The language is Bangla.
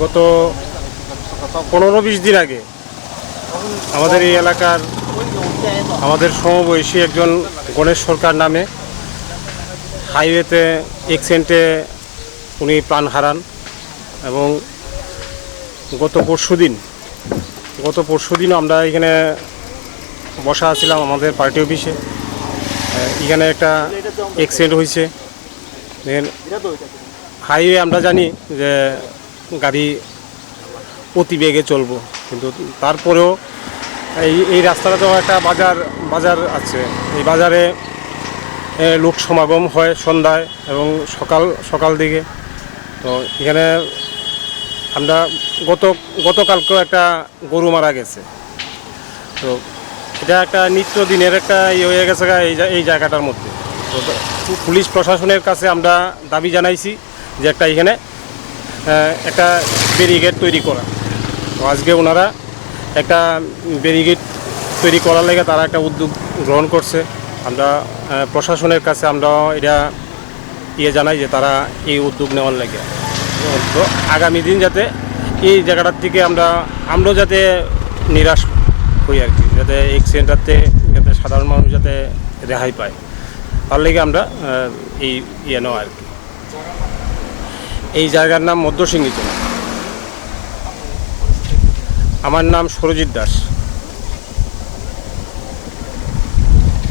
গত 15-20 দিন আগে আমাদের এই এলাকার আমাদের সমবয়সী একজন গণেশ সরকার নামে হাইওয়েতে অ্যাক্সিডেন্টে উনি প্রাণ হারান। এবং গত পরশুদিন আমরা এখানে বসা আছিলাম আমাদের পার্টি অফিসে। এখানে একটা অ্যাক্সিডেন্ট হয়েছে। হাইওয়ে আমরা জানি যে গাড়ি অতি বেগে চলবো, কিন্তু তারপরেও এই রাস্তাটা তো একটা বাজার আছে। এই বাজারে লোক সমাগম হয় সন্ধ্যায় এবং সকাল দিকে। তো এখানে আমরা গতকালকেও একটা গরু মারা গেছে। তো এটা একটা নিত্যদিনের একটা হয়ে গেছে এই জায়গাটার মধ্যে। তো পুলিশ প্রশাসনের কাছে আমরা দাবি জানাইছি যে এখানে একটা ব্যারিকেড তৈরি করা। তো আজকে ওনারা একটা ব্যারিকেড তৈরি করার লেগে তারা একটা উদ্যোগ গ্রহণ করছে। আমরা প্রশাসনের কাছে আমরা এটা জানাই যে তারা এই উদ্যোগ নেওয়ার লেগে। তো আগামী দিন যাতে এই জায়গাটার থেকে আমরাও যাতে নিরাশ হই আর কি, যাতে অ্যাক্সিডেন্টটাতে যাতে সাধারণ মানুষ যাতে রেহাই পায়, তার লেগে আমরা এই নেওয়া আর কি। এই জায়গার নাম মধ্যসিংহী। আমার নাম সুরজিৎ দাস।